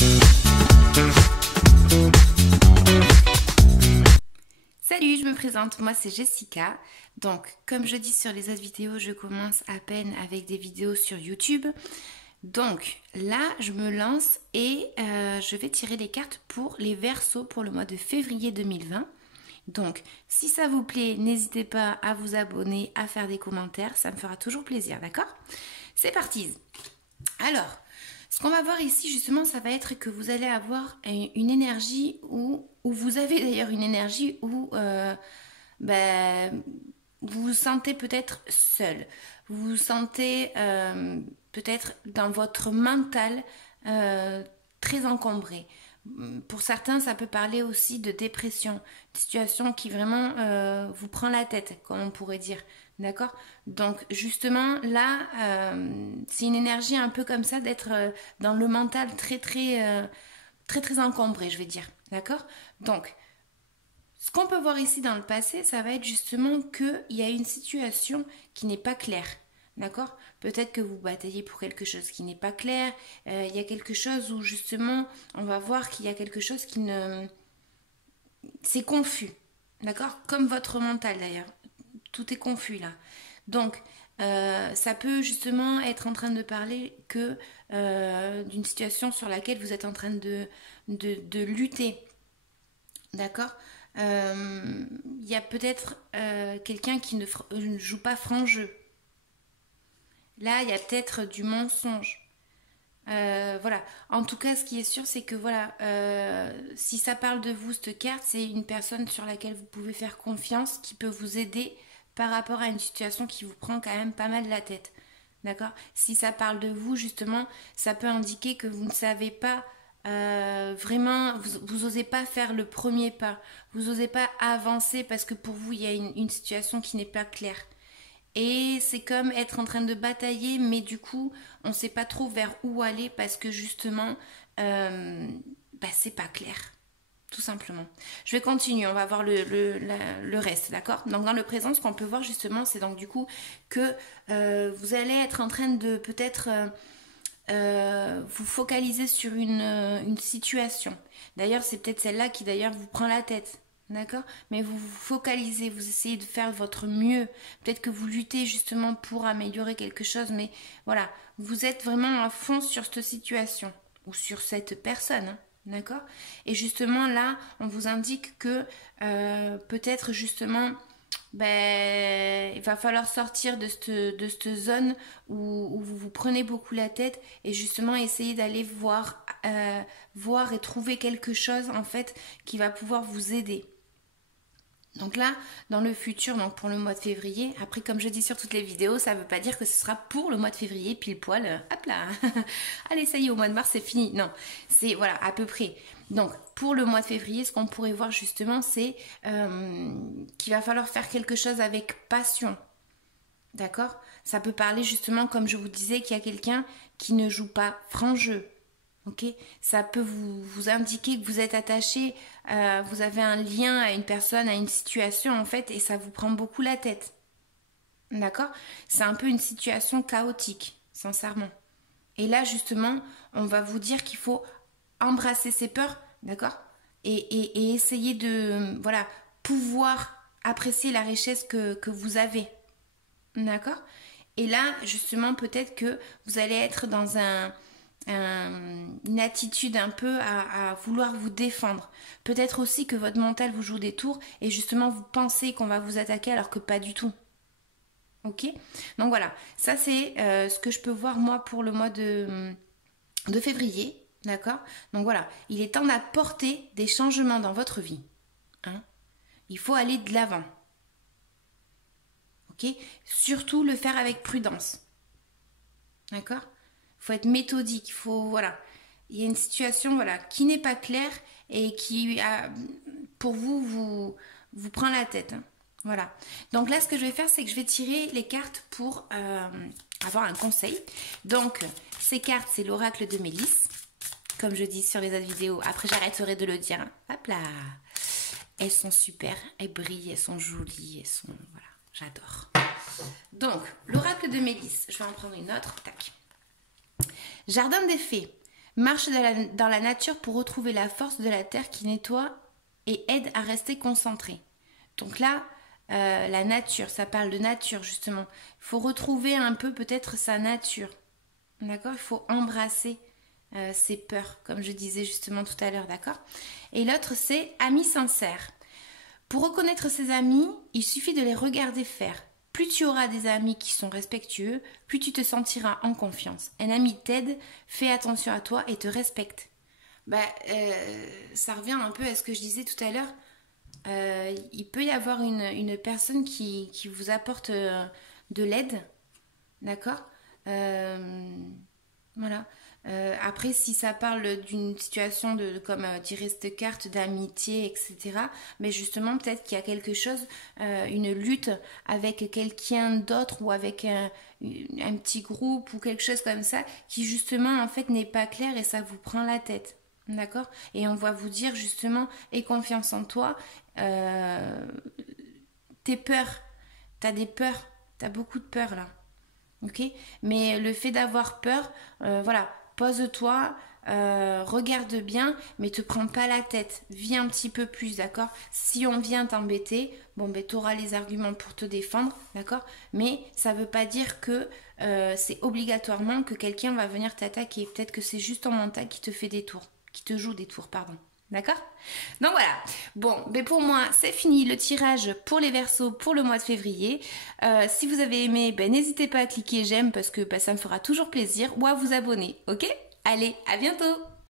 Salut, je me présente, moi c'est Jessica. Donc, comme je dis sur les autres vidéos, je commence à peine avec des vidéos sur YouTube. Donc, là, je me lance et je vais tirer les cartes pour les Verseaux pour le mois de février 2020. Donc, si ça vous plaît, n'hésitez pas à vous abonner, à faire des commentaires, ça me fera toujours plaisir, d'accord? C'est parti. Alors, ce qu'on va voir ici, justement, ça va être que vous allez avoir une énergie où vous avez d'ailleurs une énergie où vous vous sentez peut-être seul. Vous vous sentez peut-être dans votre mental très encombré. Pour certains, ça peut parler aussi de dépression, une situation qui vraiment vous prend la tête, comme on pourrait dire. D'accord? Donc, justement, là, c'est une énergie un peu comme ça d'être dans le mental très encombré, je vais dire. D'accord? Donc, ce qu'on peut voir ici dans le passé, ça va être justement qu'il y a une situation qui n'est pas claire. D'accord? Peut-être que vous bataillez pour quelque chose qui n'est pas clair. Il y a quelque chose où justement, on va voir qu'il y a quelque chose qui ne... C'est confus. D'accord? Comme votre mental d'ailleurs. Tout est confus là. Donc, ça peut justement être en train de parler que d'une situation sur laquelle vous êtes en train de lutter. D'accord? Il y a peut-être quelqu'un qui ne joue pas franc jeu. Là, il y a peut-être du mensonge. Voilà. En tout cas, ce qui est sûr, c'est que voilà, si ça parle de vous, cette carte, c'est une personne sur laquelle vous pouvez faire confiance, qui peut vous aider par rapport à une situation qui vous prend quand même pas mal la tête. D'accord? Si ça parle de vous, justement, ça peut indiquer que vous ne savez pas vraiment, vous osez pas faire le premier pas. Vous osez pas avancer parce que pour vous, il y a une situation qui n'est pas claire. Et c'est comme être en train de batailler, mais du coup, on ne sait pas trop vers où aller parce que justement, c'est pas clair. Tout simplement. Je vais continuer, on va voir le reste, d'accord? Donc dans le présent, ce qu'on peut voir justement, c'est donc du coup que vous allez être en train de peut-être vous focaliser sur une situation. D'ailleurs, c'est peut-être celle-là qui d'ailleurs vous prend la tête. D'accord? Mais vous vous focalisez, vous essayez de faire votre mieux. Peut-être que vous luttez justement pour améliorer quelque chose, mais voilà, vous êtes vraiment à fond sur cette situation ou sur cette personne. Hein, d'accord? Et justement là, on vous indique que peut-être justement, il va falloir sortir de cette zone où vous vous prenez beaucoup la tête et justement essayer d'aller voir et trouver quelque chose en fait qui va pouvoir vous aider. Donc là, dans le futur, donc pour le mois de février, après comme je dis sur toutes les vidéos, ça ne veut pas dire que ce sera pour le mois de février, pile poil, hop là, allez ça y est, au mois de mars c'est fini, non, c'est voilà, à peu près. Donc pour le mois de février, ce qu'on pourrait voir justement, c'est qu'il va falloir faire quelque chose avec passion, d'accord? Ça peut parler justement, comme je vous disais, qu'il y a quelqu'un qui ne joue pas franc jeu. Ok, ça peut vous indiquer que vous êtes attaché, vous avez un lien à une personne, à une situation en fait, et ça vous prend beaucoup la tête. D'accord? C'est un peu une situation chaotique, sincèrement. Et là, justement, on va vous dire qu'il faut embrasser ses peurs, d'accord? Et essayer de, voilà, pouvoir apprécier la richesse que vous avez. D'accord? Et là, justement, peut-être que vous allez être dans une attitude un peu à vouloir vous défendre. Peut-être aussi que votre mental vous joue des tours et justement vous pensez qu'on va vous attaquer alors que pas du tout. Ok? Donc voilà, ça c'est ce que je peux voir moi pour le mois de février. D'accord? Donc voilà, il est temps d'apporter des changements dans votre vie. Hein? Il faut aller de l'avant. Ok? Surtout le faire avec prudence. D'accord? Il faut être méthodique, il faut, voilà. Il y a une situation, voilà, qui n'est pas claire et qui, pour vous prend la tête. Hein. Voilà. Donc là, ce que je vais faire, c'est que je vais tirer les cartes pour avoir un conseil. Donc, ces cartes, c'est l'oracle de Mélisse. Comme je dis sur les autres vidéos. Après, j'arrêterai de le dire. Hein. Hop là. Elles sont super. Elles brillent, elles sont jolies. Elles sont, voilà, j'adore. Donc, l'oracle de Mélisse. Je vais en prendre une autre. Tac. Jardin des fées. Marche dans la nature pour retrouver la force de la terre qui nettoie et aide à rester concentré. Donc là, la nature, ça parle de nature justement. Il faut retrouver un peu peut-être sa nature. D'accord? Il faut embrasser ses peurs, comme je disais justement tout à l'heure, d'accord? Et l'autre, c'est amis sincères. Pour reconnaître ses amis, il suffit de les regarder faire. Plus tu auras des amis qui sont respectueux, plus tu te sentiras en confiance. Un ami t'aide, fait attention à toi et te respecte. Ça revient un peu à ce que je disais tout à l'heure. Il peut y avoir une personne qui vous apporte de l'aide, d'accord? Voilà. Après, si ça parle d'une situation comme d'Ireste carte, d'amitié, etc., mais justement, peut-être qu'il y a quelque chose, une lutte avec quelqu'un d'autre ou avec un petit groupe ou quelque chose comme ça, qui justement, en fait, n'est pas clair et ça vous prend la tête. D'accord? Et on va vous dire justement, aie confiance en toi. Tes peurs, t'as des peurs, t'as beaucoup de peurs là. Ok? Mais le fait d'avoir peur, voilà, pose-toi, regarde bien, mais te prends pas la tête. Vis un petit peu plus, d'accord? Si on vient t'embêter, bon, ben, tu auras les arguments pour te défendre, d'accord? Mais ça veut pas dire que c'est obligatoirement que quelqu'un va venir t'attaquer. Peut-être que c'est juste ton mental qui te fait des tours, qui te joue des tours, pardon. D'accord? Donc voilà. Bon, ben pour moi, c'est fini le tirage pour les Verseaux pour le mois de février. Si vous avez aimé, ben n'hésitez pas à cliquer j'aime parce que ben, ça me fera toujours plaisir ou à vous abonner. Ok? Allez, à bientôt!